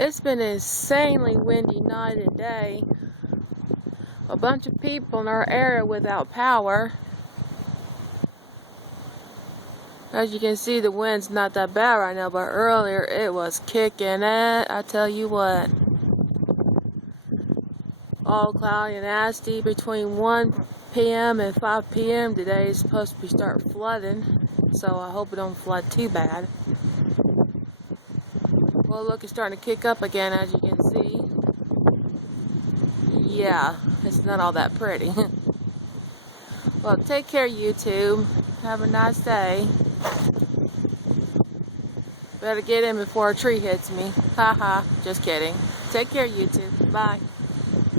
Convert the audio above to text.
It's been an insanely windy night and day. A bunch of people in our area without power. As you can see, the wind's not that bad right now, but earlier it was kicking it. I tell you what. All cloudy and nasty. Between 1 p.m. and 5 p.m. today is supposed to start flooding, so I hope it don't flood too bad. Well, look, it's starting to kick up again, as you can see. Yeah, it's not all that pretty. Well, take care, YouTube. Have a nice day. Better get in before a tree hits me. Haha, just kidding. Take care, YouTube. Bye.